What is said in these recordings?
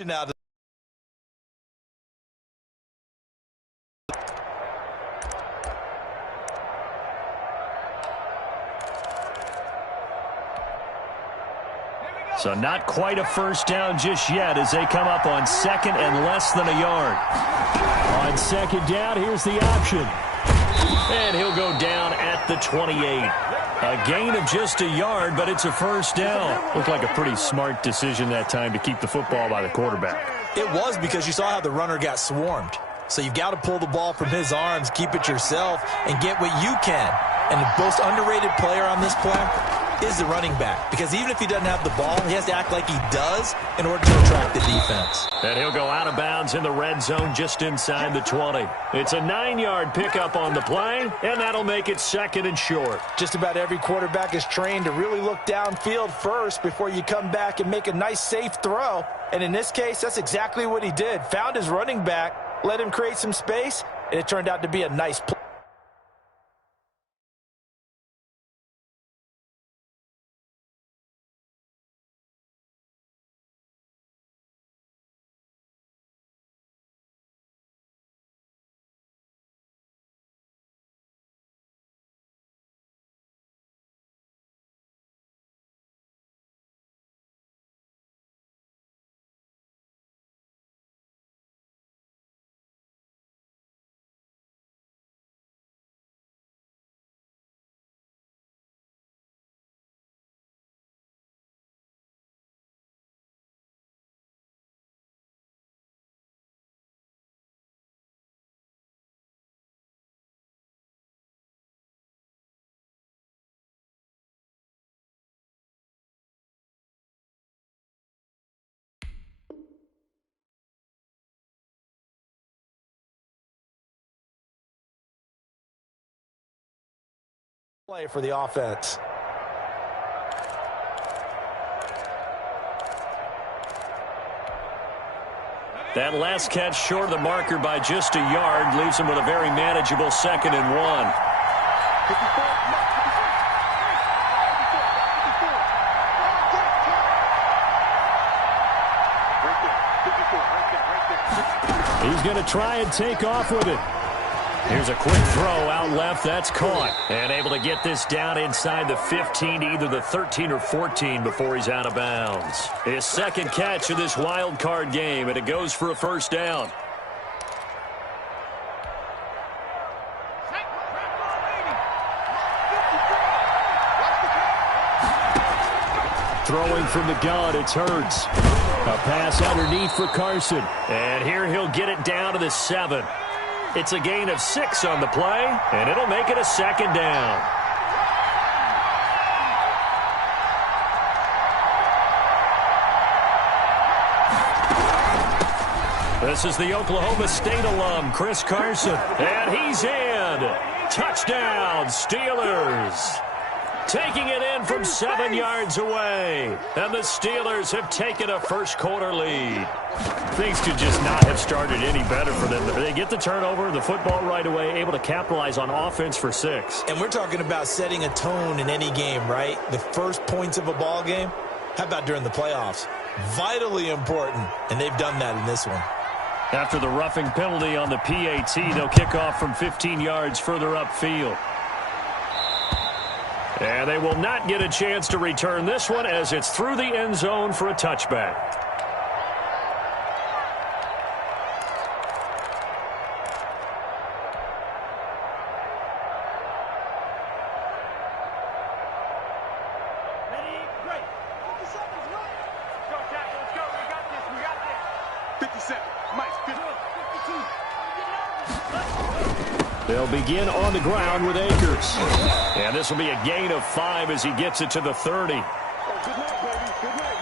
Now so not quite a first down just yet as they come up on second and less than a yard. On second down, here's the option. And he'll go down at the 28. A gain of just a yard, but it's a first down. Looked like a pretty smart decision that time to keep the football by the quarterback. it was, because you saw how the runner got swarmed. So you've got to pull the ball from his arms, keep it yourself, and get what you can. And the most underrated player on this play is the running back, because even if he doesn't have the ball, he has to act like he does in order to attract the defense. And he'll go out of bounds in the red zone just inside the 20. It's a 9-yard pickup on the play, and that'll make it second and short. Just about every quarterback is trained to really look downfield first before you come back and make a nice, safe throw. And in this case, that's exactly what he did. Found his running back, let him create some space, and it turned out to be a nice play. Play for the offense. That last catch short of the marker by just a yard leaves him with a very manageable 2nd and 1. He's going to try and take off with it. Here's a quick throw out left. That's caught. And able to get this down inside the 15 to either the 13 or 14 before he's out of bounds. His second catch of this wild card game, and it goes for a first down. Throwing from the gun, it's Hurts. A pass underneath for Carson. And here he'll get it down to the 7. It's a gain of 6 on the play, and it'll make it a second down. This is the Oklahoma State alum, Chris Carson, and he's in. Touchdown, Steelers. Taking it in from 7 yards away, and the Steelers have taken a first-quarter lead. Things could just not have started any better for them. They get the turnover, the football right away, able to capitalize on offense for 6. And we're talking about setting a tone in any game, right? The first points of a ball game. How about during the playoffs? Vitally important, and they've done that in this one. After the roughing penalty on the PAT, they'll kick off from 15 yards further upfield. And they will not get a chance to return this one as it's through the end zone for a touchback. They'll begin on the ground with Akers. And this will be a gain of 5 as he gets it to the 30. Good night, baby. Good night,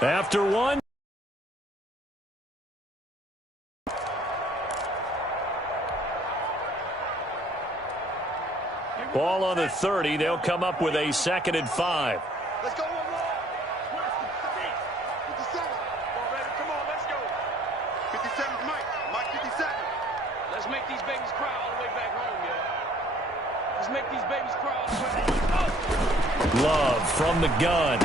baby. After one. Ball on the 30. They'll come up with a 2nd and 5. Let's go one more. make these babies cry all the way back home, yeah. Let's make these babies cry all the way back home. Love from the gun.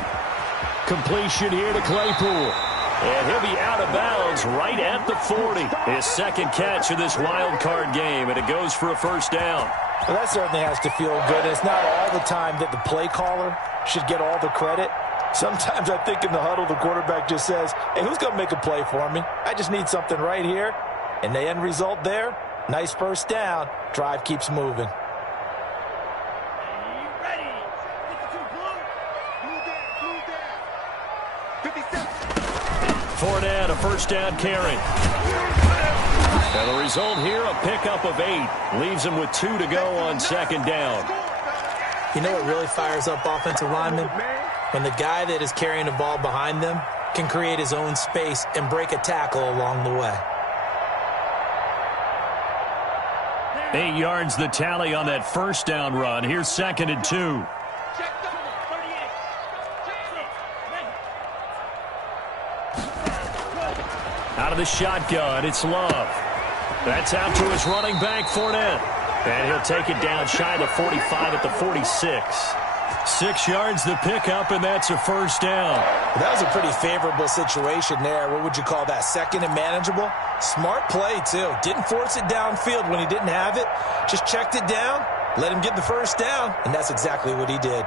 Completion here to Claypool. And he'll be out of bounds right at the 40. His second catch of this wild card game, and it goes for a first down. Well, that certainly has to feel good. It's not all the time that the play caller should get all the credit. Sometimes I think in the huddle, the quarterback just says, hey, who's going to make a play for me? I just need something right here. And the end result there, nice first down. Drive keeps moving. Fournette, a first down carry. And the result here, a pickup of 8. Leaves him with 2 to go on second down. You know what really fires up offensive linemen? When the guy that is carrying the ball behind them can create his own space and break a tackle along the way. 8 yards the tally on that first down run. Here's 2nd and 2. Out of the shotgun, it's Love. That's out to his running back, Fournette. And he'll take it down shy of the 45 at the 46. 6 yards the pickup, and that's a first down. That was a pretty favorable situation there. What would you call that? Second and manageable? Smart play, too. Didn't force it downfield when he didn't have it. Just checked it down, let him get the first down, and that's exactly what he did.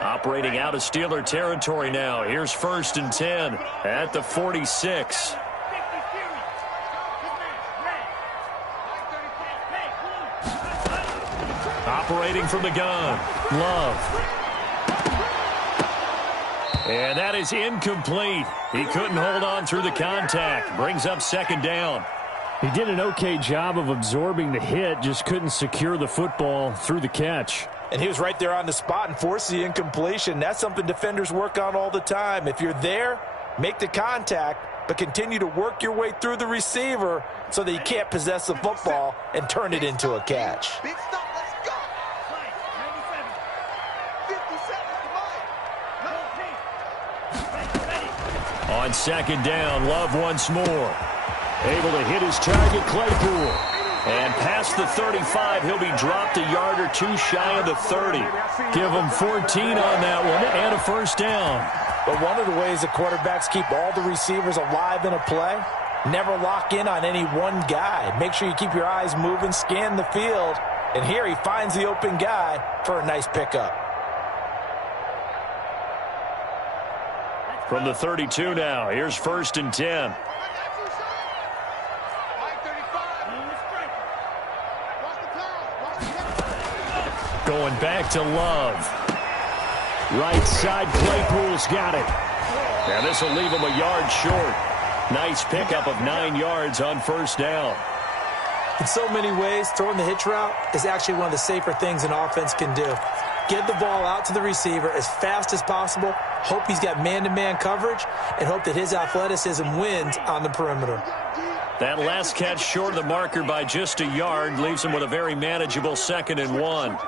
Operating out of Steeler territory now. Here's 1st and 10 at the 46. Operating from the gun, Love. And that is incomplete. He couldn't hold on through the contact. Brings up 2nd down. He did an okay job of absorbing the hit, just couldn't secure the football through the catch. And he was right there on the spot and forced the incompletion. That's something defenders work on all the time. If you're there, make the contact, but continue to work your way through the receiver so that you can't possess the football and turn it into a catch. Big stop, let's go. 50 seconds, come on. On 2nd down, Love once more. Able to hit his target, Claypool. And past the 35, he'll be dropped a yard or 2 shy of the 30. Give him 14 on that one and a first down. But one of the ways the quarterbacks keep all the receivers alive in a play, never lock in on any one guy. Make sure you keep your eyes moving, scan the field. And here he finds the open guy for a nice pickup. From the 32 now, here's 1st and 10. Going back to Love. Right side, Claypool's got it. Now this will leave him a yard short. Nice pickup of 9 yards on first down. In so many ways, throwing the hitch route is actually one of the safer things an offense can do. Get the ball out to the receiver as fast as possible, hope he's got man-to-man coverage, and hope that his athleticism wins on the perimeter. That last catch short of the marker by just a yard leaves him with a very manageable 2nd and 1.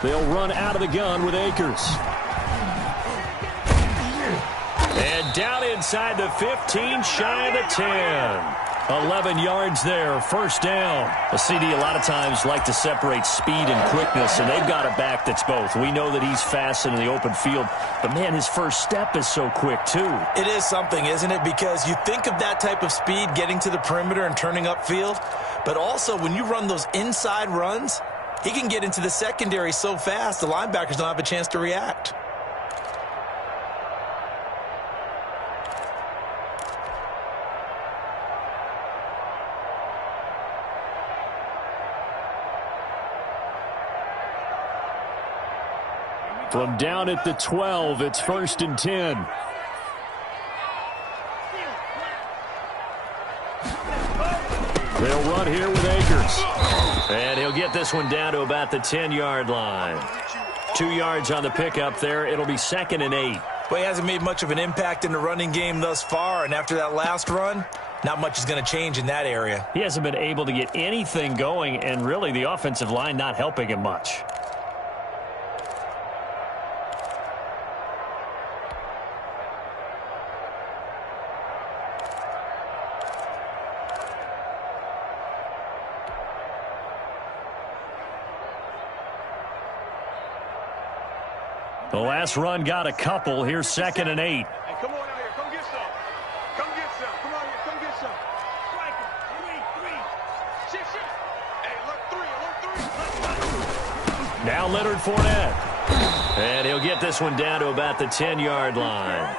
They'll run out of the gun with Akers. And down inside the 15, shy of the 10. 11 yards there, first down. A CD a lot of times like to separate speed and quickness, and they've got a back that's both. We know that he's fast in the open field, but, man, his first step is so quick, too. It is something, isn't it? Because you think of that type of speed getting to the perimeter and turning upfield, but also when you run those inside runs, he can get into the secondary so fast the linebackers don't have a chance to react. From down at the 12, it's 1st and 10. They'll run here with Akers. And he'll get this one down to about the 10-yard line. 2 yards on the pickup there. It'll be 2nd and 8. Well, he hasn't made much of an impact in the running game thus far, and after that last run, not much is going to change in that area. He hasn't been able to get anything going, and really the offensive line not helping him much. The last run got a couple. Here's 2nd and 8. Hey, come on out here. Come get some. Come get some. Come on here. Come get some. Striker. Three. Shit. Hey, look, three. Now Leonard Fournette. And he'll get this one down to about the 10-yard line.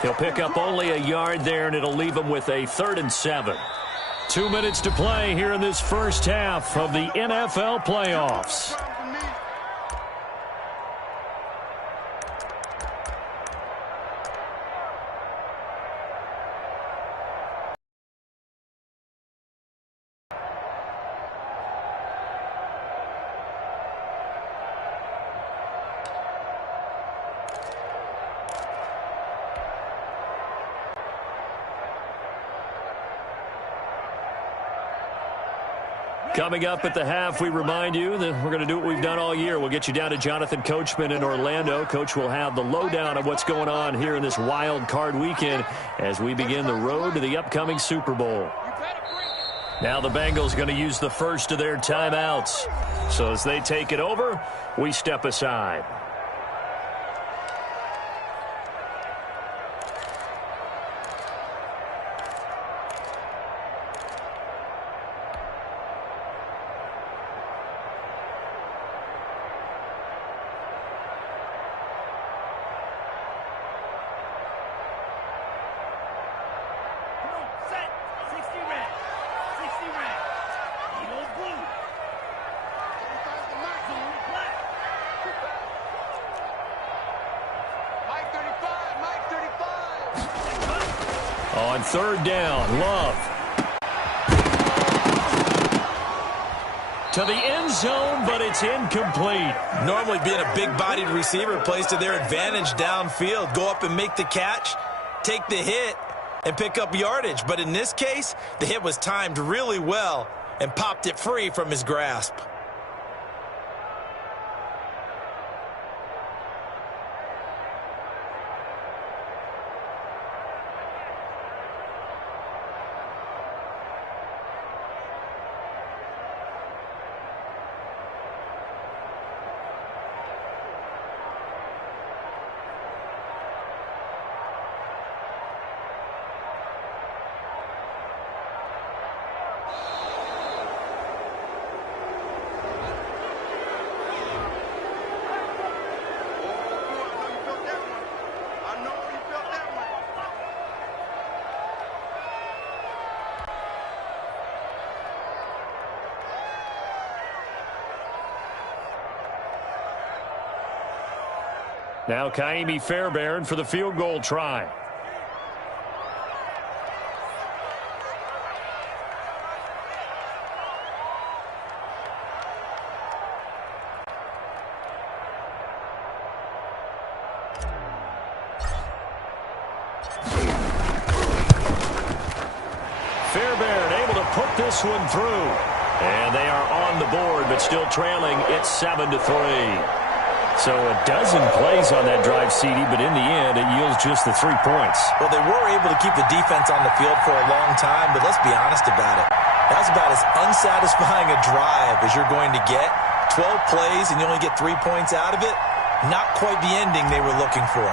He'll pick up only a yard there, and it'll leave him with a 3rd and 7. 2 minutes to play here in this first half of the NFL playoffs. Coming up at the half, we remind you that we're going to do what we've done all year. We'll get you down to Jonathan Coachman in Orlando. Coach will have the lowdown of what's going on here in this wild card weekend as we begin the road to the upcoming Super Bowl. Now the Bengals going to use the first of their timeouts. So as they take it over, we step aside. On 3rd down, Love. To the end zone, but it's incomplete. Normally being a big-bodied receiver plays to their advantage downfield. Go up and make the catch, take the hit, and pick up yardage. But in this case, the hit was timed really well and popped it free from his grasp. Now Kaimi Fairbairn for the field goal try. Fairbairn able to put this one through. And they are on the board, but still trailing. It's 7-3. So a dozen plays on that drive, CD, but in the end, it yields just the 3 points. Well, they were able to keep the defense on the field for a long time, but let's be honest about it. That was about as unsatisfying a drive as you're going to get. 12 plays and you only get 3 points out of it. Not quite the ending they were looking for.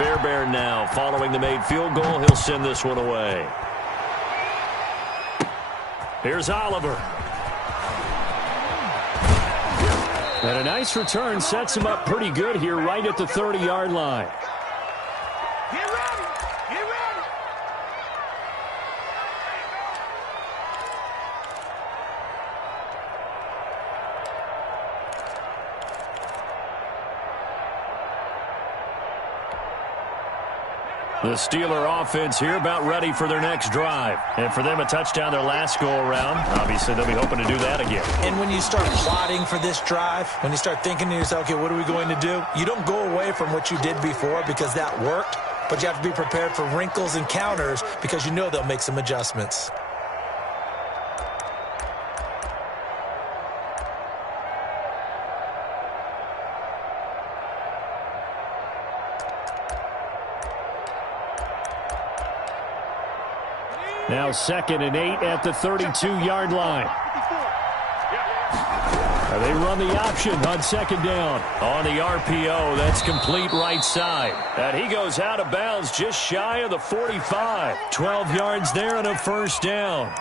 Fairbairn now following the made field goal. He'll send this one away. Here's Oliver. And a nice return sets him up pretty good here right at the 30-yard line. Get ready. Get ready. The Steeler offense here about ready for their next drive. And for them, a touchdown their last go-around. Obviously, they'll be hoping to do that again. And when you start plotting for this drive, when you start thinking to yourself, okay, what are we going to do? You don't go away from what you did before because that worked, but you have to be prepared for wrinkles and counters because you know they'll make some adjustments. Now 2nd and 8 at the 32-yard line. They run the option on second down. On the RPO, that's complete right side. And he goes out of bounds just shy of the 45. 12 yards there and a first down.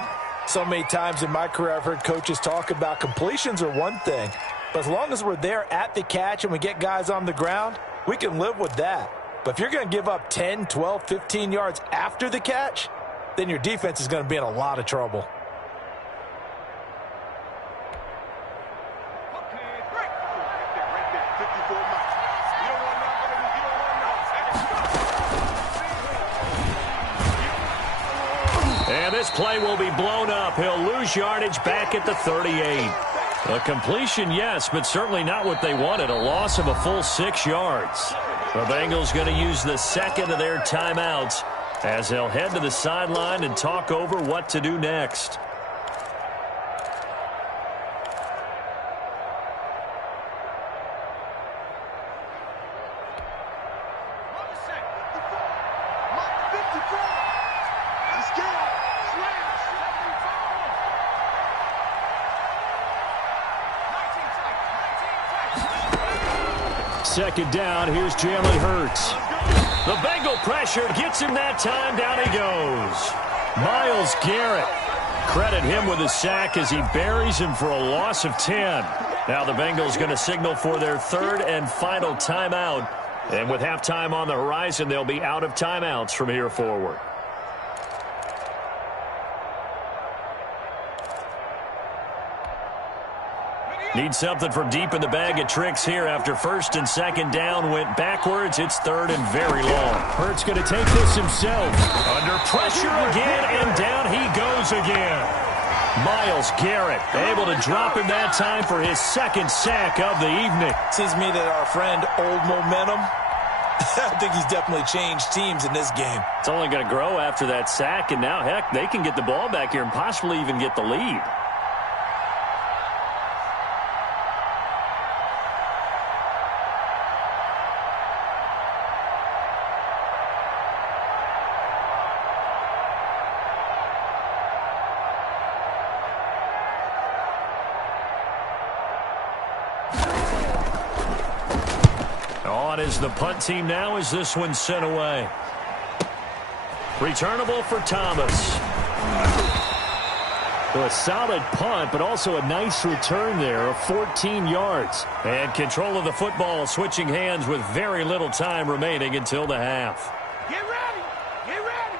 So many times in my career I've heard coaches talk about completions are one thing, but as long as we're there at the catch and we get guys on the ground, we can live with that. But if you're going to give up 10, 12, 15 yards after the catch, then your defense is going to be in a lot of trouble. And this play will be blown up. He'll lose yardage back at the 38. A completion, yes, but certainly not what they wanted. A loss of a full 6 yards. The Bengals going to use the second of their timeouts as they'll head to the sideline and talk over what to do next. Second down, here's Jalen Hurts. The Bengal pressure gets him that time. Down he goes. Myles Garrett. Credit him with a sack as he buries him for a loss of 10. Now the Bengals going to signal for their third and final timeout. And with halftime on the horizon, they'll be out of timeouts from here forward. Need something from deep in the bag of tricks here after first and second down went backwards. It's third and very long. Hurts going to take this himself. Under pressure again, and down he goes again. Myles Garrett able to drop him that time for his second sack of the evening. Seems to me that our friend Old Momentum, I think he's definitely changed teams in this game. It's only going to grow after that sack, and now, heck, they can get the ball back here and possibly even get the lead. Is the punt team now as this one's sent away. Returnable for Thomas. So a solid punt, but also a nice return there of 14 yards. And control of the football switching hands with very little time remaining until the half. Get ready! Get ready!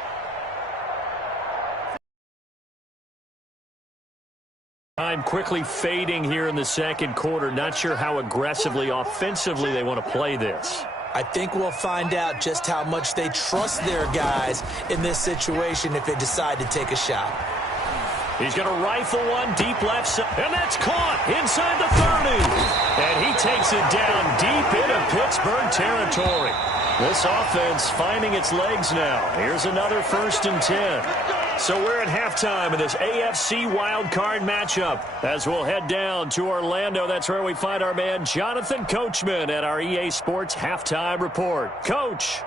Time quickly fading here in the second quarter. Not sure how aggressively, offensively they want to play this. I think we'll find out just how much they trust their guys in this situation if they decide to take a shot. He's going to rifle one deep left side, and that's caught inside the 30. And he takes it down deep into Pittsburgh territory. This offense finding its legs now. Here's another first and 10. So we're at halftime of this AFC wildcard matchup. As we'll head down to Orlando, that's where we find our man Jonathan Coachman at our EA Sports Halftime Report. Coach.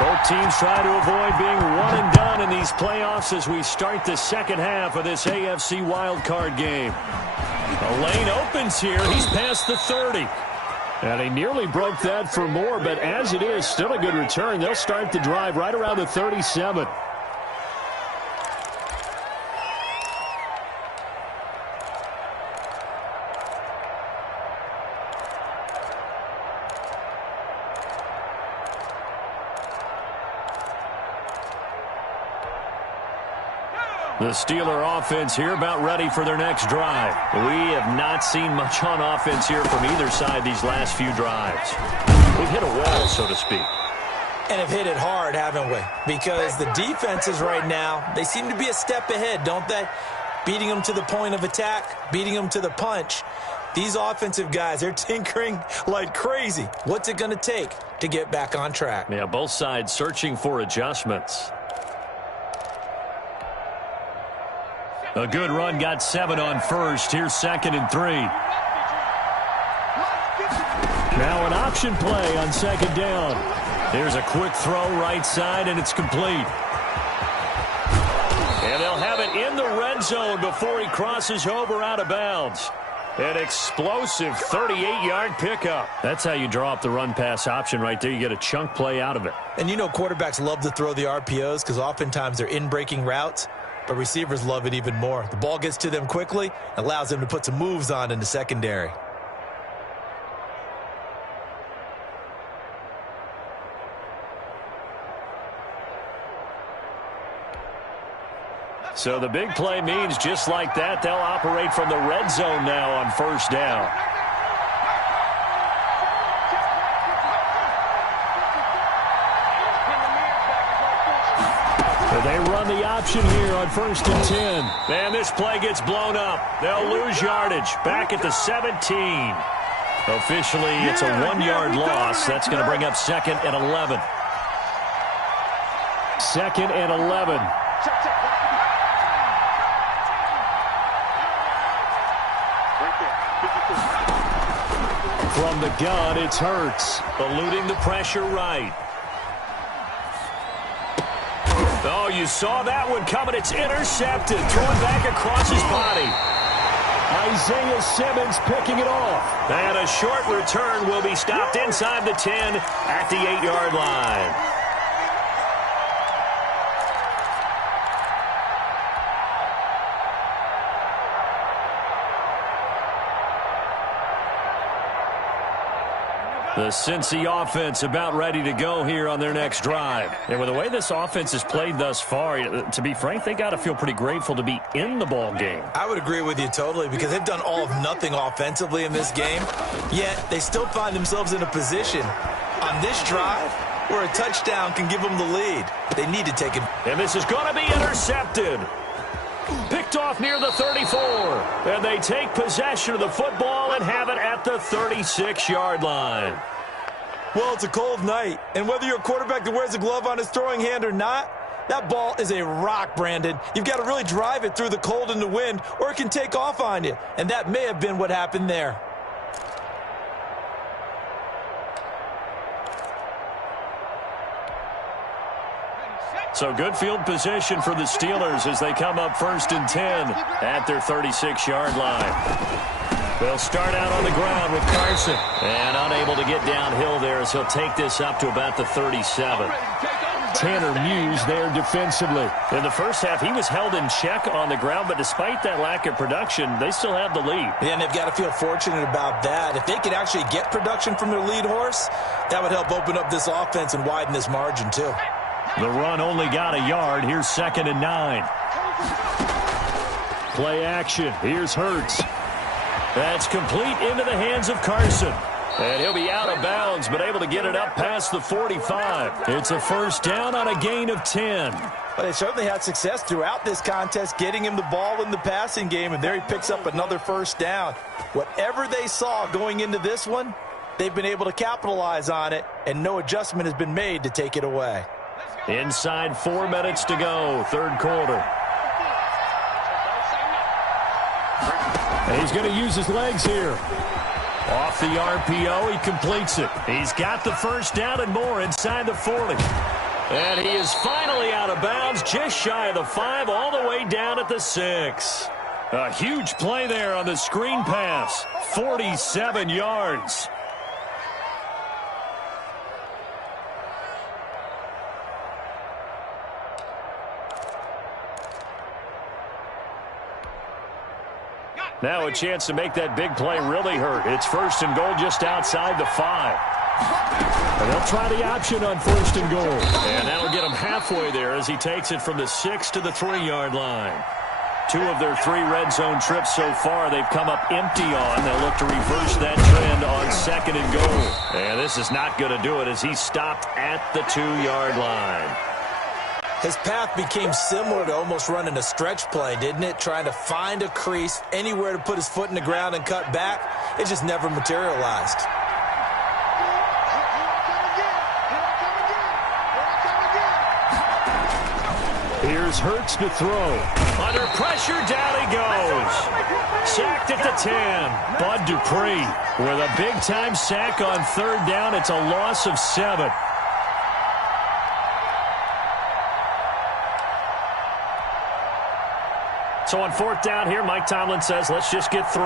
Both teams try to avoid being one and done in these playoffs as we start the second half of this AFC wildcard game. The lane opens here. He's past the 30. And he nearly broke that for more, but as it is, still a good return. They'll start the drive right around the 37. The Steeler offense here about ready for their next drive. We have not seen much on offense here from either side these last few drives. We've hit a wall, so to speak. And have hit it hard, haven't we? Because the defenses right now, they seem to be a step ahead, don't they? Beating them to the point of attack, beating them to the punch. These offensive guys, they're tinkering like crazy. What's it going to take to get back on track? Yeah, both sides searching for adjustments. A good run, got 7 on first. Here's second and 3. Now an option play on second down. There's a quick throw right side, and it's complete. And they'll have it in the red zone before he crosses over out of bounds. An explosive 38-yard pickup. That's how you draw up the run-pass option right there. You get a chunk play out of it. And you know quarterbacks love to throw the RPOs because oftentimes they're in-breaking routes, but receivers love it even more. The ball gets to them quickly, allows them to put some moves on in the secondary. So the big play means just like that, they'll operate from the red zone now on first down. They run the option here on 1st and 10. And this play gets blown up. They'll lose yardage. Back at the 17. Officially, it's a 1-yard loss. That's going to bring up 2nd and 11. 2nd and 11. From the gun, it's Hurts. Eluding the pressure right. Oh, you saw that one coming. It's intercepted. Thrown back across his body. Isaiah Simmons picking it off. And a short return will be stopped inside the 10 at the 8-yard line. The Cincy offense about ready to go here on their next drive. And with the way this offense has played thus far, to be frank, they got to feel pretty grateful to be in the ball game. I would agree with you totally because they've done all of nothing offensively in this game, yet they still find themselves in a position on this drive where a touchdown can give them the lead. They need to take it. And this is going to be intercepted. Picked off near the 34. And they take possession of the football and have it at the 36-yard line. Well, it's a cold night, and whether you're a quarterback that wears a glove on his throwing hand or not, that ball is a rock, Brandon. You've got to really drive it through the cold and the wind, or it can take off on you. And that may have been what happened there. So good field position for the Steelers as they come up 1st and 10 at their 36-yard line. They'll start out on the ground with Carson. And unable to get downhill there as he'll take this up to about the 37. Tanner Muse there defensively. In the first half, he was held in check on the ground, but despite that lack of production, they still have the lead. Yeah, and they've got to feel fortunate about that. If they could actually get production from their lead horse, that would help open up this offense and widen this margin too. The run only got a yard. Here's 2nd and 9. Play action. Here's Hurts. That's complete into the hands of Carson. And he'll be out of bounds, but able to get it up past the 45. It's a first down on a gain of 10. Well, they certainly had success throughout this contest, getting him the ball in the passing game, and there he picks up another first down. Whatever they saw going into this one, they've been able to capitalize on it, and no adjustment has been made to take it away. Inside 4 minutes to go, 3rd quarter. And he's going to use his legs here. Off the RPO, he completes it. He's got the first down and more inside the 40. And he is finally out of bounds, just shy of the 5, all the way down at the 6. A huge play there on the screen pass. 47 yards. Now a chance to make that big play really hurt. It's 1st and goal just outside the 5. And they'll try the option on 1st and goal. And that'll get him halfway there as he takes it from the 6 to the 3-yard line. 2 of their 3 red zone trips so far they've come up empty on. They'll look to reverse that trend on 2nd and goal. And this is not going to do it as he's stopped at the 2-yard line. His path became similar to almost running a stretch play, didn't it? Trying to find a crease, anywhere to put his foot in the ground and cut back. It just never materialized. Here's Hurts to throw. Under pressure, down he goes. Sacked at the 10. Bud Dupree with a big-time sack on 3rd down. It's a loss of 7. So on 4th down here, Mike Tomlin says, let's just get 3.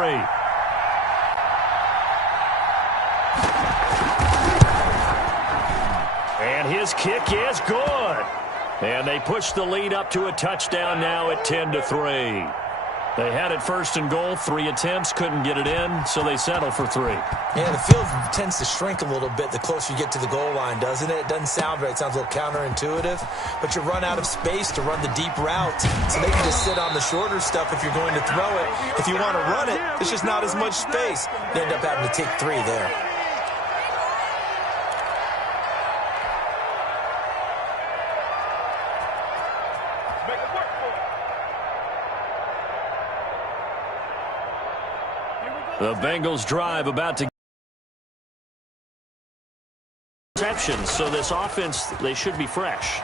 And his kick is good. And they push the lead up to a touchdown now at 10-3. They had it 1st and goal, 3 attempts, couldn't get it in, so they settle for 3. Yeah, the field tends to shrink a little bit the closer you get to the goal line, doesn't it? It doesn't sound right. It sounds a little counterintuitive, but you run out of space to run the deep routes, so they can just sit on the shorter stuff if you're going to throw it. If you want to run it, there's just not as much space. You end up having to take 3 there. The Bengals drive about to receptions, so this offense, they should be fresh.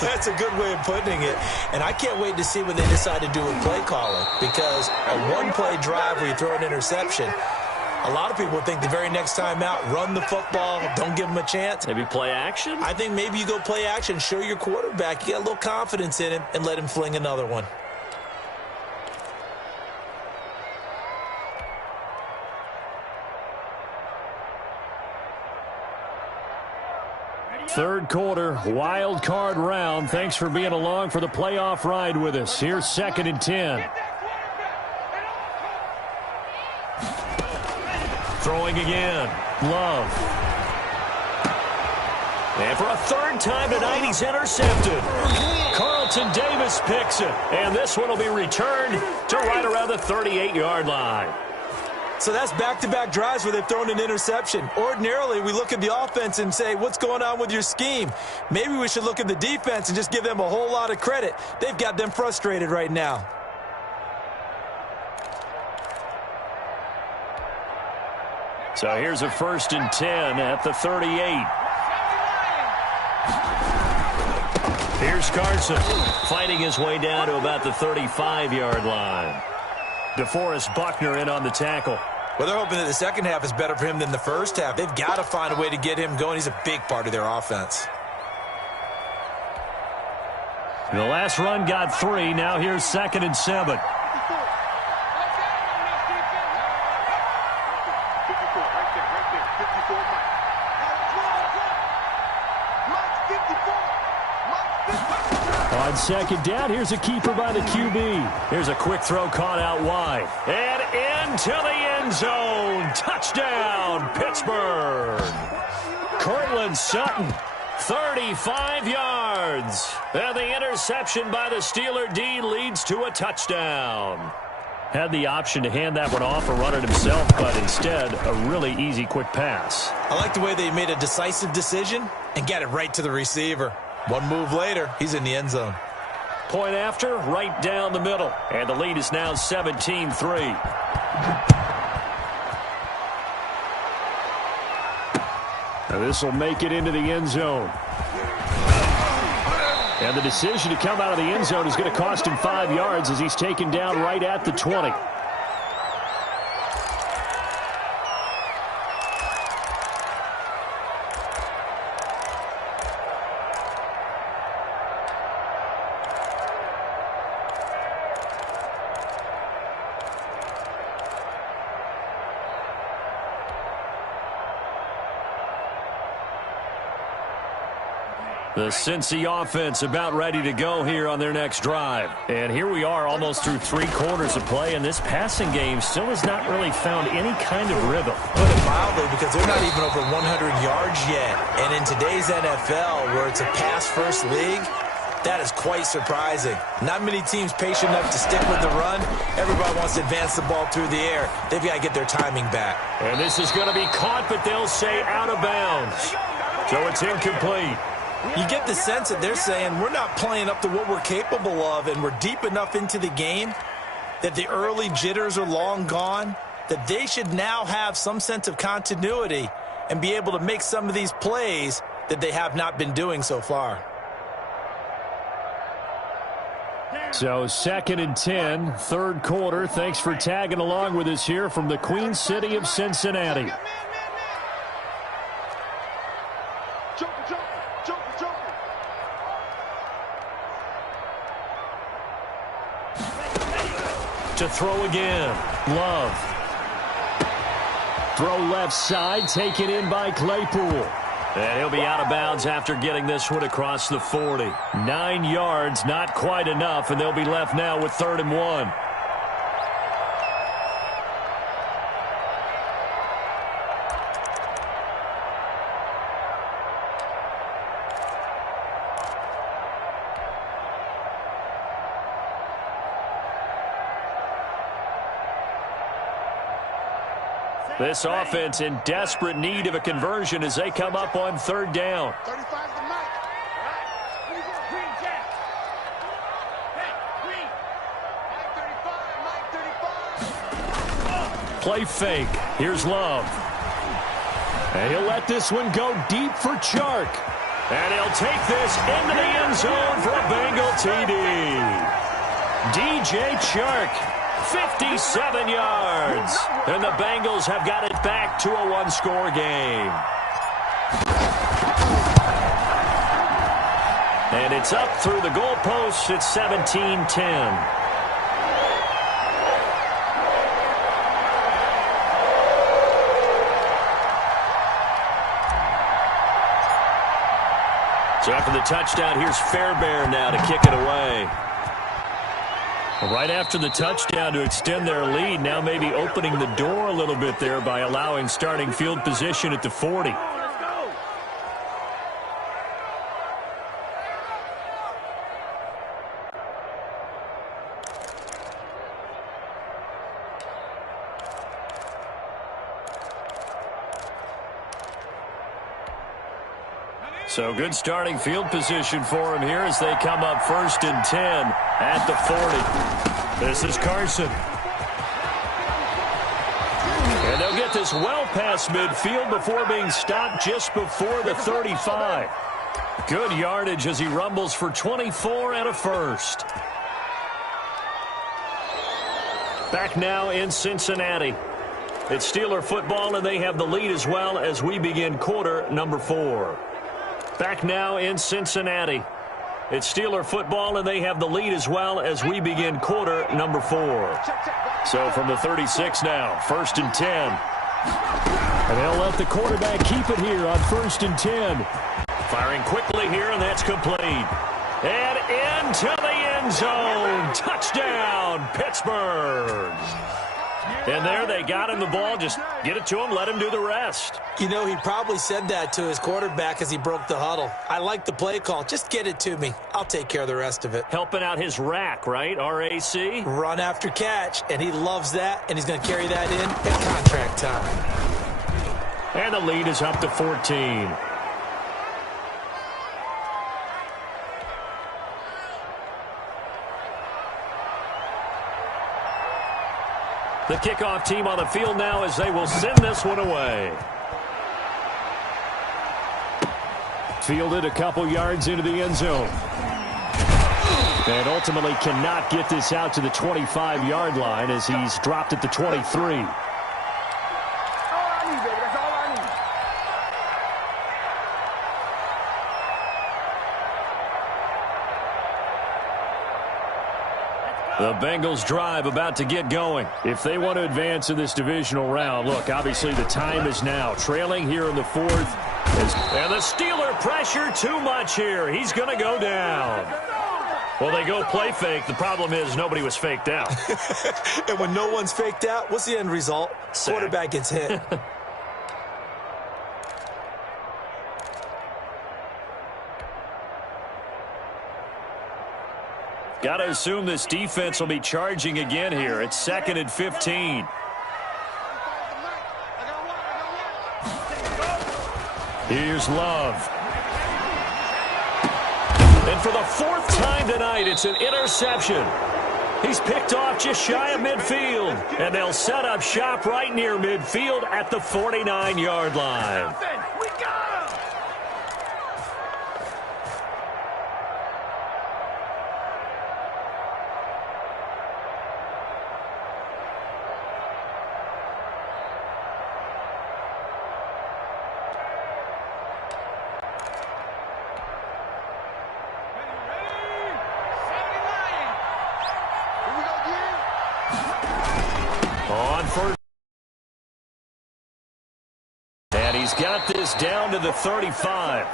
That's a good way of putting it. And I can't wait to see when they decide to do with play calling, because a one-play drive where you throw an interception, a lot of people think the very next time out, run the football, don't give them a chance. Maybe play action? I think maybe you go play action, show your quarterback, you got a little confidence in him, and let him fling another one. Third quarter, wild card round. Thanks for being along for the playoff ride with us. Here's 2nd and 10. Throwing again. Love. And for a 3rd time tonight, he's intercepted. Carlton Davis picks it. And this one will be returned to right around the 38-yard line. So that's back-to-back drives where they've thrown an interception. Ordinarily, we look at the offense and say, what's going on with your scheme? Maybe we should look at the defense and just give them a whole lot of credit. They've got them frustrated right now. So here's a 1st and 10 at the 38. Here's Carson fighting his way down to about the 35-yard line. DeForest Buckner in on the tackle. Well, they're hoping that the second half is better for him than the first half. They've got to find a way to get him going. He's a big part of their offense. The last run got 3. Now here's 2nd and 7. On 2nd down, here's a keeper by the QB. Here's a quick throw caught out wide. And into the end zone. Touchdown, Pittsburgh. Cortland Sutton, 35 yards. And the interception by the Steeler D leads to a touchdown. Had the option to hand that one off or run it himself, but instead, a really easy quick pass. I like the way they made a decisive decision and got it right to the receiver. One move later, he's in the end zone. Point after, right down the middle. And the lead is now 17-3. Now this will make it into the end zone. And the decision to come out of the end zone is going to cost him 5 yards as he's taken down right at the 20. The Cincy offense about ready to go here on their next drive. And here we are almost through 3 quarters of play, and this passing game still has not really found any kind of rhythm. Put it mildly, because they're not even over 100 yards yet. And in today's NFL, where it's a pass-first league, that is quite surprising. Not many teams patient enough to stick with the run. Everybody wants to advance the ball through the air. They've got to get their timing back. And this is going to be caught, but they'll say out of bounds. So it's incomplete. You get the sense that they're saying we're not playing up to what we're capable of, and we're deep enough into the game that the early jitters are long gone, that they should now have some sense of continuity and be able to make some of these plays that they have not been doing so far. So 2nd and 10, 3rd quarter. Thanks for tagging along with us here from the Queen City of Cincinnati. To throw again. Love. Throw left side, taken in by Claypool. And he'll be out of bounds after getting this one across the 40. 9 yards, not quite enough, and they'll be left now with 3rd and 1. This offense in desperate need of a conversion as they come up on 3rd down. 35 to Mike. Green jack. Hey, green. Mike 35. Play fake. Here's Love. And he'll let this one go deep for Chark. And he'll take this into the end zone for a Bengal TD. DJ Chark. 57 yards. And the Bengals have got it back to a one-score game. And it's up through the goalposts. It's 17-10. So after the touchdown, here's Fairbairn now to kick it away. Right after the touchdown to extend their lead, now maybe opening the door a little bit there by allowing starting field position at the 40. So good starting field position for him here as they come up 1st and 10 at the 40. This is Carson. And they'll get this well past midfield before being stopped just before the 35. Good yardage as he rumbles for 24 and a first. Back now in Cincinnati. It's Steeler football, and they have the lead as well as we begin quarter number 4. Back now in Cincinnati. It's Steeler football, and they have the lead as well as we begin quarter number 4. So from the 36 now, 1st and 10. And they'll let the quarterback keep it here on 1st and 10. Firing quickly here, and that's complete. And into the end zone. Touchdown, Pittsburgh. And there they got him the ball. Just get it to him, let him do the rest. You know, he probably said that to his quarterback as he broke the huddle. I like the play call. Just get it to me. I'll take care of the rest of it. Helping out his rack, right? R-A-C? Run after catch, and he loves that, and he's going to carry that in at contract time. And the lead is up to 14. The kickoff team on the field now as they will send this one away. Fielded a couple yards into the end zone. And ultimately cannot get this out to the 25-yard line as he's dropped at the 23. The Bengals drive about to get going. If they want to advance in this divisional round, look, obviously the time is now. Trailing here in the 4th. And the Steeler pressure too much here. He's going to go down. Well, they go play fake. The problem is nobody was faked out. And when no one's faked out, what's the end result? Sack. Quarterback gets hit. Got to assume this defense will be charging again here. It's 2nd and 15. Here's Love. And for the 4th time tonight, it's an interception. He's picked off just shy of midfield. And they'll set up shop right near midfield at the 49-yard line. he's got this down to the 35.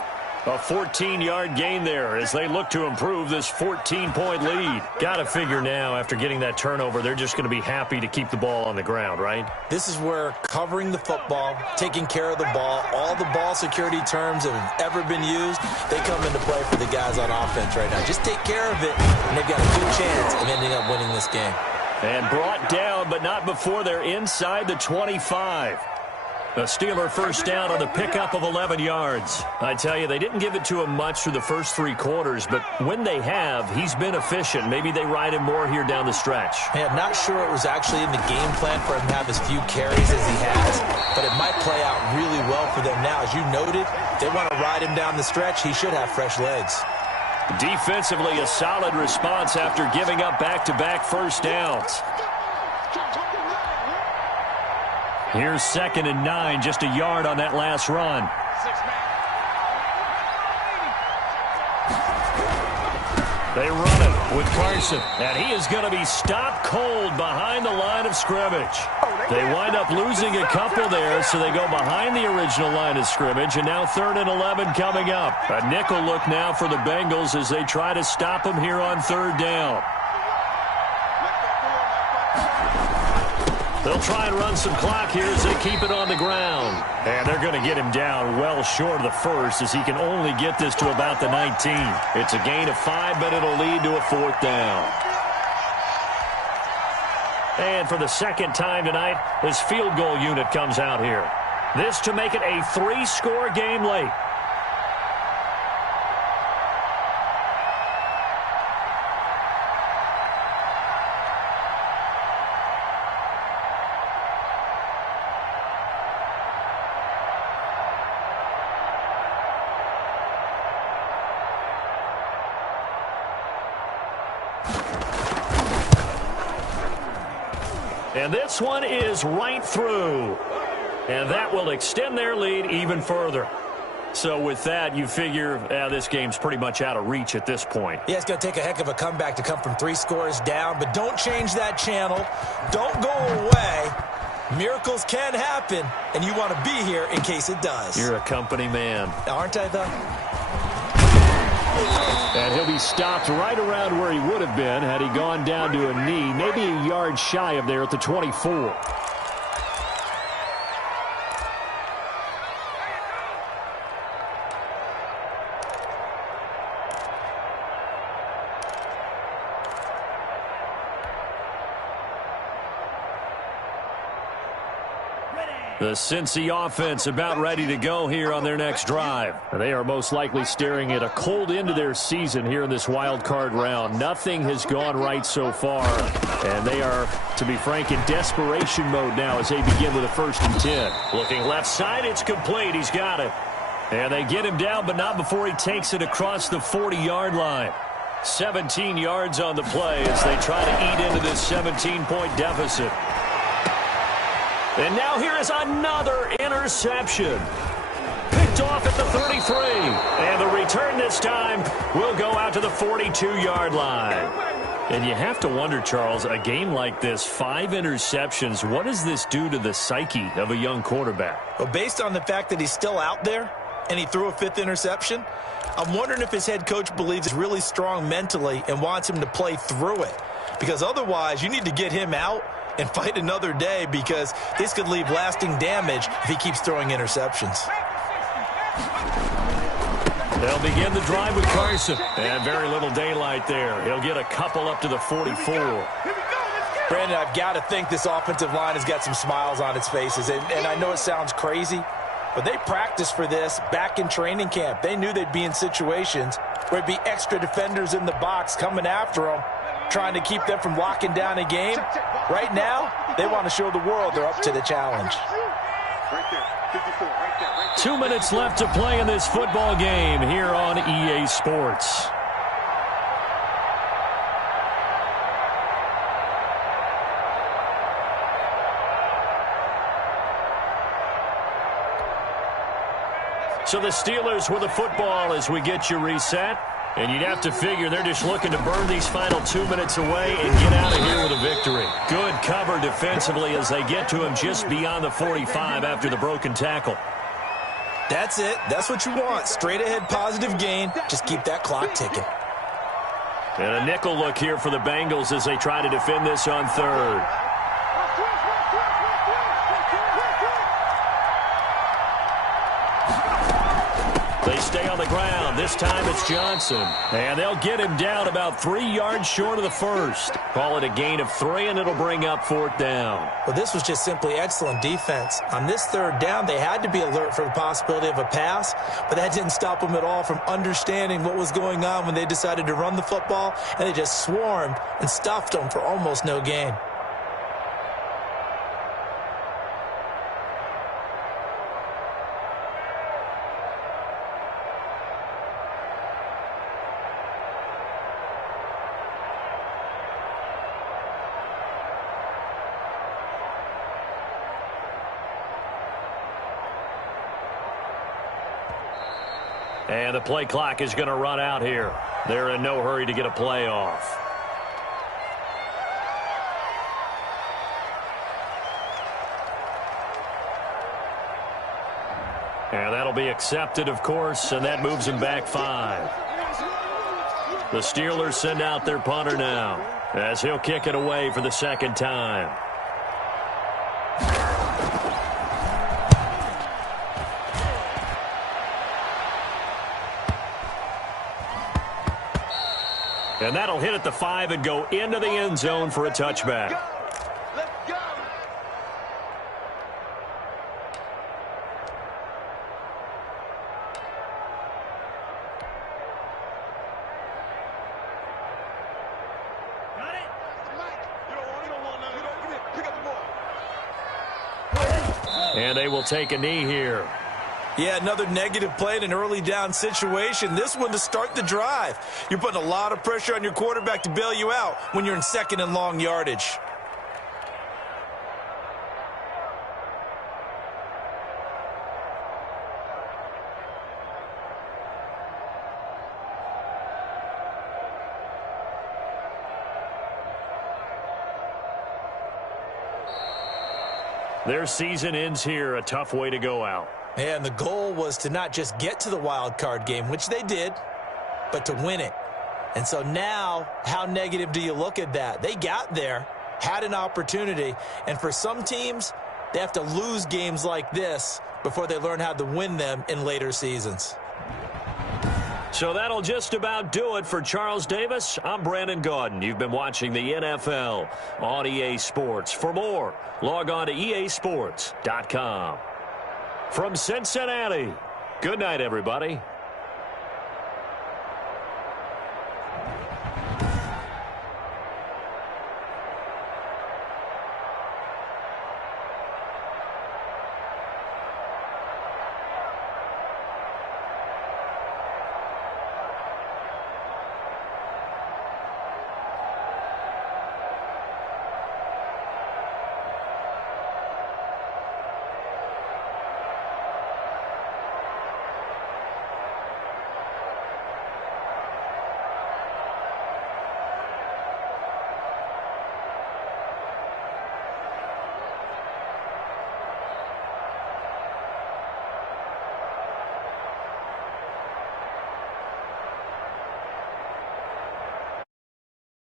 A 14-yard gain there as they look to improve this 14-point lead. Got to figure now, after getting that turnover, they're just going to be happy to keep the ball on the ground, right? This is where covering the football, taking care of the ball, all the ball security terms that have ever been used, they come into play for the guys on offense right now. Just take care of it, and they've got a good chance of ending up winning this game. And brought down, but not before they're inside the 25. A Steeler first down on the pickup of 11 yards. I tell you, they didn't give it to him much through the first 3 quarters, but when they have, he's been efficient. Maybe they ride him more here down the stretch. Hey, I'm not sure it was actually in the game plan for him to have as few carries as he has, but it might play out really well for them now. As you noted, they want to ride him down the stretch. He should have fresh legs. Defensively, a solid response after giving up back-to-back first downs. Here's 2nd and 9, just a yard on that last run. They run it with Carson, and he is going to be stopped cold behind the line of scrimmage. They wind up losing a couple there, so they go behind the original line of scrimmage, and now 3rd and 11 coming up. A nickel look now for the Bengals as they try to stop him here on 3rd down. They'll try and run some clock here as they keep it on the ground. And they're going to get him down well short of the first as he can only get this to about the 19. It's a gain of 5, but it'll lead to a 4th down. And for the second time tonight, his field goal unit comes out here. This to make it a 3-score game late. And this one is right through. And that will extend their lead even further. So with that, you figure this game's pretty much out of reach at this point. Yeah, it's going to take a heck of a comeback to come from 3 scores down. But don't change that channel. Don't go away. Miracles can happen, and you want to be here in case it does. You're a company man. Aren't I, though? And he'll be stopped right around where he would have been had he gone down to a knee, maybe a yard shy of there at the 24. The Cincy offense about ready to go here on their next drive. They are most likely staring at a cold end to their season here in this wild card round. Nothing has gone right so far, and they are, to be frank, in desperation mode now as they begin with a 1st and 10. Looking left side, it's complete. He's got it. And they get him down, but not before he takes it across the 40-yard line. 17 yards on the play as they try to eat into this 17-point deficit. And now here is another interception. Picked off at the 33. And the return this time will go out to the 42-yard line. And you have to wonder, Charles, a game like this, 5 interceptions, what does this do to the psyche of a young quarterback? Well, based on the fact that he's still out there and he threw a 5th interception, I'm wondering if his head coach believes he's really strong mentally and wants him to play through it. Because otherwise, you need to get him out and fight another day, because this could leave lasting damage if he keeps throwing interceptions. They'll begin the drive with Carson. And very little daylight there. He'll get a couple up to the 44. Brandon, I've got to think this offensive line has got some smiles on its faces. And I know it sounds crazy, but they practiced for this back in training camp. They knew they'd be in situations where there'd be extra defenders in the box coming after them, trying to keep them from locking down a game. Right now, they want to show the world they're up to the challenge. 2 minutes left to play in this football game here on EA Sports. So the Steelers with the football as we get you reset. And you'd have to figure they're just looking to burn these final 2 minutes away and get out of here with a victory. Good cover defensively as they get to him just beyond the 45 after the broken tackle. That's it. That's what you want. Straight ahead positive gain. Just keep that clock ticking. And a nickel look here for the Bengals as they try to defend this on third. They stay on the ground. This time it's Johnson. And they'll get him down about 3 yards short of the first. Call it a gain of 3, and it'll bring up 4th down. Well, this was just simply excellent defense. On this 3rd down, they had to be alert for the possibility of a pass, but that didn't stop them at all from understanding what was going on when they decided to run the football, and they just swarmed and stuffed them for almost no gain. And the play clock is going to run out here. They're in no hurry to get a play off. And that'll be accepted, of course, and that moves them back 5. The Steelers send out their punter now as he'll kick it away for the 2nd time. And that'll hit at the 5 and go into the end zone for a touchback. Let's go. Got it? You don't want none. Give it. Pick up the ball. And they will take a knee here. Yeah, another negative play in an early down situation. This one to start the drive. You're putting a lot of pressure on your quarterback to bail you out when you're in 2nd and long yardage. Their season ends here. A tough way to go out. And the goal was to not just get to the wild card game, which they did, but to win it. And so now, how negative do you look at that? They got there, had an opportunity, and for some teams, they have to lose games like this before they learn how to win them in later seasons. So that'll just about do it for Charles Davis. I'm Brandon Gaudin. You've been watching the NFL on EA Sports. For more, log on to easports.com. From Cincinnati, good night, everybody.